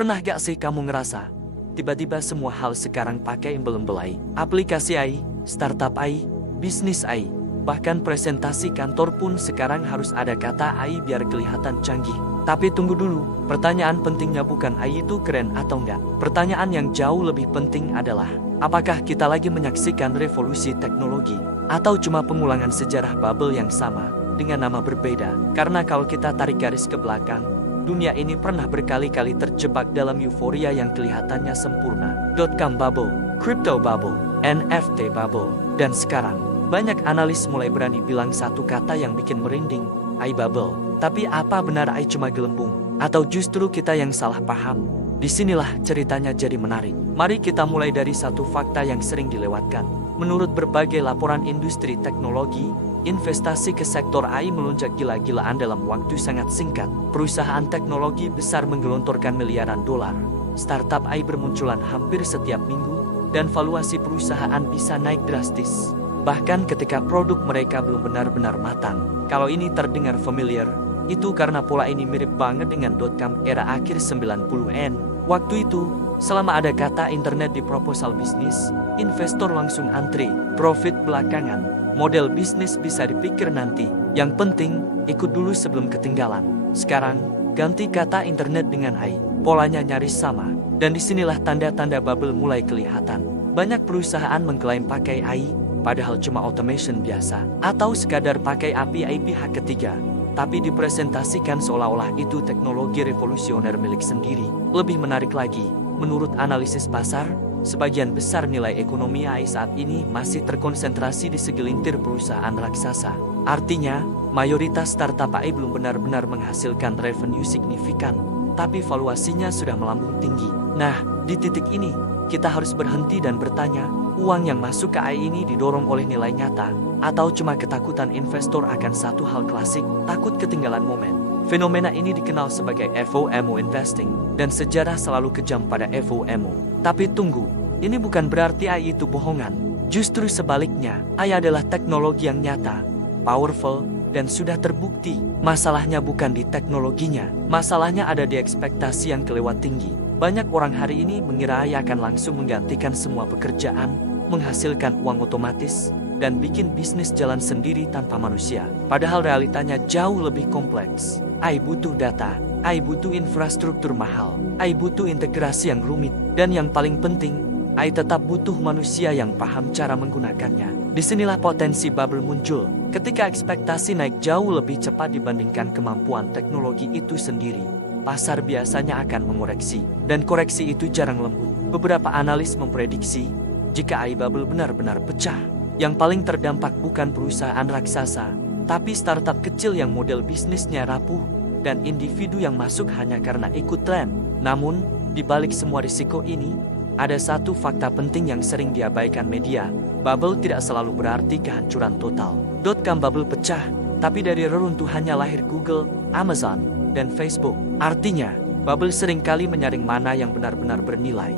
Pernah gak sih kamu ngerasa, tiba-tiba semua hal sekarang pakai embel-embel AI, aplikasi AI, startup AI, bisnis AI, bahkan presentasi kantor pun sekarang harus ada kata AI biar kelihatan canggih. Tapi tunggu dulu, pertanyaan pentingnya bukan AI itu keren atau enggak. Pertanyaan yang jauh lebih penting adalah, apakah kita lagi menyaksikan revolusi teknologi, atau cuma pengulangan sejarah bubble yang sama, dengan nama berbeda? Karena kalau kita tarik garis ke belakang, dunia ini pernah berkali-kali terjebak dalam euforia yang kelihatannya sempurna. .com bubble, crypto bubble, NFT bubble, dan sekarang, banyak analis mulai berani bilang satu kata yang bikin merinding, AI bubble. Tapi apa benar AI cuma gelembung? Atau justru kita yang salah paham? Disinilah ceritanya jadi menarik. Mari kita mulai dari satu fakta yang sering dilewatkan. Menurut berbagai laporan industri teknologi, investasi ke sektor AI melonjak gila-gilaan dalam waktu sangat singkat. Perusahaan teknologi besar menggelontorkan miliaran dolar. Startup AI bermunculan hampir setiap minggu, dan valuasi perusahaan bisa naik drastis. Bahkan ketika produk mereka belum benar-benar matang. Kalau ini terdengar familiar, itu karena pola ini mirip banget dengan .com era akhir 90-an. Waktu itu, selama ada kata internet di proposal bisnis, investor langsung antri, profit belakangan. Model bisnis bisa dipikir nanti, yang penting ikut dulu sebelum ketinggalan. Sekarang, ganti kata internet dengan AI, polanya nyaris sama, dan disinilah tanda-tanda bubble mulai kelihatan. Banyak perusahaan mengklaim pakai AI, padahal cuma automation biasa, atau sekadar pakai API pihak ketiga, tapi dipresentasikan seolah-olah itu teknologi revolusioner milik sendiri. Lebih menarik lagi, menurut analisis pasar, sebagian besar nilai ekonomi AI saat ini masih terkonsentrasi di segelintir perusahaan raksasa. Artinya, mayoritas startup AI belum benar-benar menghasilkan revenue signifikan, tapi valuasinya sudah melambung tinggi. Nah, di titik ini, kita harus berhenti dan bertanya, uang yang masuk ke AI ini didorong oleh nilai nyata, atau cuma ketakutan investor akan satu hal klasik, takut ketinggalan momen. Fenomena ini dikenal sebagai FOMO investing, dan sejarah selalu kejam pada FOMO. Tapi tunggu, ini bukan berarti AI itu bohongan. Justru sebaliknya, AI adalah teknologi yang nyata, powerful, dan sudah terbukti. Masalahnya bukan di teknologinya, masalahnya ada di ekspektasi yang kelewat tinggi. Banyak orang hari ini mengira AI akan langsung menggantikan semua pekerjaan, menghasilkan uang otomatis, dan bikin bisnis jalan sendiri tanpa manusia. Padahal realitanya jauh lebih kompleks. AI butuh data, AI butuh infrastruktur mahal, AI butuh integrasi yang rumit, dan yang paling penting, AI tetap butuh manusia yang paham cara menggunakannya. Disinilah potensi bubble muncul, ketika ekspektasi naik jauh lebih cepat dibandingkan kemampuan teknologi itu sendiri. Pasar biasanya akan mengoreksi, dan koreksi itu jarang lembut. Beberapa analis memprediksi, jika AI bubble benar-benar pecah, yang paling terdampak bukan perusahaan raksasa, tapi startup kecil yang model bisnisnya rapuh, dan individu yang masuk hanya karena ikut tren. Namun, di balik semua risiko ini, ada satu fakta penting yang sering diabaikan media. Bubble tidak selalu berarti kehancuran total. .com bubble pecah, tapi dari reruntuhannya lahir Google, Amazon, dan Facebook. Artinya, bubble seringkali menyaring mana yang benar-benar bernilai,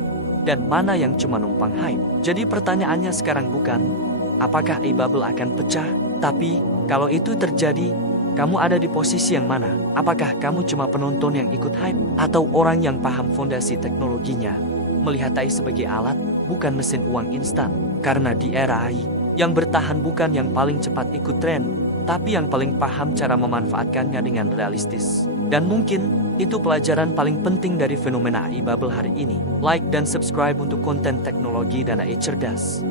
dan mana yang cuma numpang hype. Jadi pertanyaannya sekarang bukan, apakah AI bubble akan pecah? Tapi, kalau itu terjadi, kamu ada di posisi yang mana? Apakah kamu cuma penonton yang ikut hype? Atau orang yang paham fondasi teknologinya? Melihat AI sebagai alat, bukan mesin uang instan. Karena di era AI, yang bertahan bukan yang paling cepat ikut tren, tapi yang paling paham cara memanfaatkannya dengan realistis. Dan mungkin, itu pelajaran paling penting dari fenomena AI bubble hari ini. Like dan subscribe untuk konten teknologi dan AI cerdas.